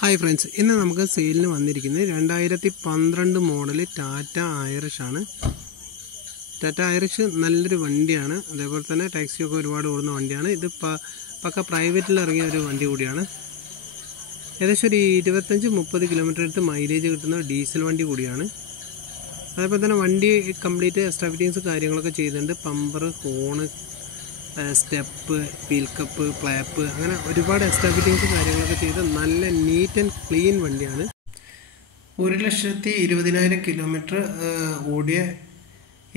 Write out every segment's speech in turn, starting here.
Hi friends, ഇന്ന് നമുക്ക് സെയിലിന് വന്നിരിക്കുന്നത് 2012 മോഡൽ ടാറ്റ ഐറിഷ് ആണ്. ടാറ്റ ഐറിഷ് നല്ലൊരു വണ്ടിയാണ്. അതേപോലെ തന്നെ ടാക്സിയൊക്കെ ഒരുപാട് ഓടുന്ന വണ്ടിയാണ്. ഇത് പക്ക പ്രൈവറ്റിൽ ഇറങ്ങിയ ഒരു വണ്ടി കൂടിയാണ്. ഏകദേശം ഒരു 25-30 കിലോമീറ്റർ അടുത്ത് മൈലേജ് കിട്ടുന്ന ഡീസൽ വണ്ടി കൂടിയാണ്. അതേപോലെ തന്നെ വണ്ടി കംപ്ലീറ്റ് എക്സ്ട്രാ ഫിറ്റിങ്സ് കാര്യങ്ങളൊക്കെ ചെയ്തിട്ടുണ്ട്. Bumper, horn, step, wheel cup, clap, അങ്ങനെ ഒരുപാട് എക്സ്ട്രാ ഫിറ്റിങ്സ് കാര്യങ്ങളൊക്കെ ചെയ്ത് നല്ല നീറ്റ് ആൻഡ് ക്ലീൻ വണ്ടിയാണ്. 1,20,000 കിലോമീറ്റർ ഓടിയ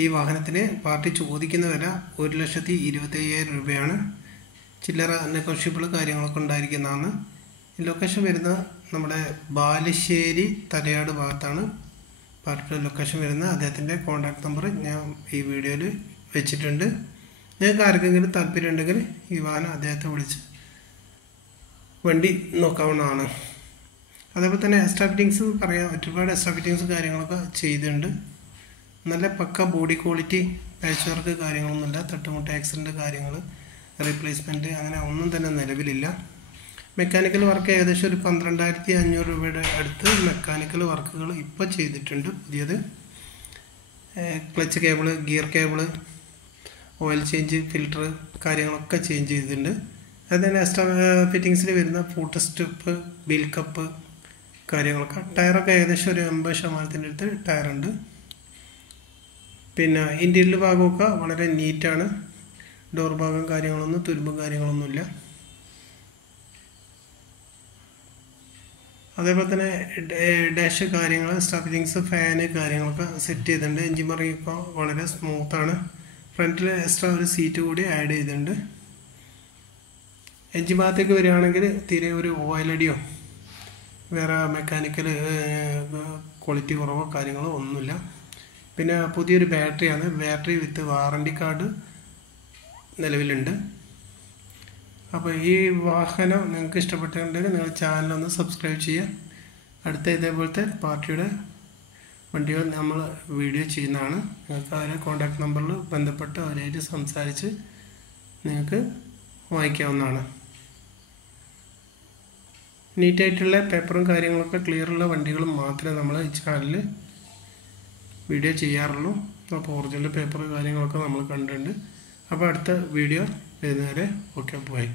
ഈ വാഹനത്തിന് പാർട്ടി ചോദിക്കുന്ന വില 1,25,000 രൂപയാണ്. ചില്ലറ നെഗോഷ്യബിൾ കാര്യങ്ങളൊക്കെ ഉണ്ടായിരിക്കുന്നതാണ്. ലൊക്കേഷൻ വരുന്ന നമ്മുടെ ബാലുശ്ശേരി തലയാട് ഭാഗത്താണ് പാർട്ടിയുടെ ലൊക്കേഷൻ വരുന്നത്. അദ്ദേഹത്തിൻ്റെ കോൺടാക്ട് നമ്പർ ഞാൻ ഈ വീഡിയോയിൽ വെച്ചിട്ടുണ്ട്. നിങ്ങൾക്ക് ആർക്കെങ്കിലും താല്പര്യം ഉണ്ടെങ്കിൽ ഈ വാഹനം അദ്ദേഹത്തെ വിളിച്ച് വണ്ടി നോക്കാവുന്നതാണ്. അതേപോലെ തന്നെ എക്സ്ട്രാ ഫിറ്റിങ്സ് പറയാം, ഒരുപാട് എക്സ്ട്രാ ഫിറ്റിങ്സ് കാര്യങ്ങളൊക്കെ ചെയ്തിട്ടുണ്ട്. നല്ല പക്ക ബോഡി ക്വാളിറ്റി, പാച്ച് വർക്ക് കാര്യങ്ങളൊന്നുമില്ല. തട്ടുമുട്ട ആക്സിഡൻറ്റ് കാര്യങ്ങൾ, റീപ്ലേസ്മെൻറ്റ് അങ്ങനെ ഒന്നും തന്നെ നിലവിലില്ല. മെക്കാനിക്കൽ വർക്ക് ഏകദേശം ഒരു 12,500 രൂപയുടെ അടുത്ത് മെക്കാനിക്കൽ വർക്കുകൾ ഇപ്പോൾ ചെയ്തിട്ടുണ്ട്. പുതിയത് clutch cable, gear cable, oil change, filter കാര്യങ്ങളൊക്കെ ചേഞ്ച് ചെയ്തിട്ടുണ്ട്. അതുതന്നെ എക്സ്ട്രാ ഫിറ്റിങ്സിൽ വരുന്ന ഫൂട്ട് സ്റ്റെപ്പ്, വീൽ കപ്പ് കാര്യങ്ങളൊക്കെ. ടയറൊക്കെ ഏകദേശം ഒരു 80% അടുത്ത് ടയറുണ്ട്. പിന്നെ ഇൻറ്റീരിയൽ ഭാഗമൊക്കെ വളരെ നീറ്റാണ്. ഡോർ ഭാഗം കാര്യങ്ങളൊന്നും, തുരുമ്പും കാര്യങ്ങളൊന്നുമില്ല. അതേപോലെ തന്നെ ഡാഷ് കാര്യങ്ങൾ, എക്സ്ട്രാ ഫിറ്റിങ്സ്, ഫാന് കാര്യങ്ങളൊക്കെ സെറ്റ് ചെയ്തിട്ടുണ്ട്. എഞ്ചിൻ വർക്കിംഗ് ഇപ്പോൾ വളരെ സ്മൂത്താണ്. ഫ്രണ്ടിൽ എക്സ്ട്രാ ഒരു സീറ്റ് കൂടി ആഡ് ചെയ്തിട്ടുണ്ട്. എഞ്ചിൻ ഭാഗത്തേക്ക് വരികയാണെങ്കിൽ തീരെ ഒരു ഓയിലടിയോ വേറെ മെക്കാനിക്കൽ ക്വാളിറ്റി കുറവോ കാര്യങ്ങളോ ഒന്നുമില്ല. പിന്നെ പുതിയൊരു ബാറ്ററിയാണ്. ബാറ്ററി വിത്ത് വാറണ്ടി കാർഡ് നിലവിലുണ്ട്. അപ്പോൾ ഈ വാഹനം നിങ്ങൾക്ക് ഇഷ്ടപ്പെട്ടിട്ടുണ്ടെങ്കിൽ നിങ്ങൾ ചാനലൊന്ന് സബ്സ്ക്രൈബ് ചെയ്യുക. അടുത്ത ഇതേപോലത്തെ പാർട്ടിയുടെ വണ്ടികൾ നമ്മൾ വീഡിയോ ചെയ്യുന്നതാണ്. നിങ്ങൾക്ക് അവരെ കോൺടാക്ട് നമ്പറിൽ ബന്ധപ്പെട്ട് അവരായിട്ട് സംസാരിച്ച് നിങ്ങൾക്ക് വാങ്ങിക്കാവുന്നതാണ്. നീറ്റായിട്ടുള്ള പേപ്പറും കാര്യങ്ങളൊക്കെ ക്ലിയറുള്ള വണ്ടികളും മാത്രമേ നമ്മൾ ഈ ചാനലിൽ വീഡിയോ ചെയ്യാറുള്ളൂ. അപ്പോൾ ഒറിജിനൽ പേപ്പർ കാര്യങ്ങളൊക്കെ നമ്മൾ കണ്ടിട്ടുണ്ട്. അപ്പോൾ അടുത്ത വീഡിയോ വരുന്നവരെ ഓക്കെ, ബൈ.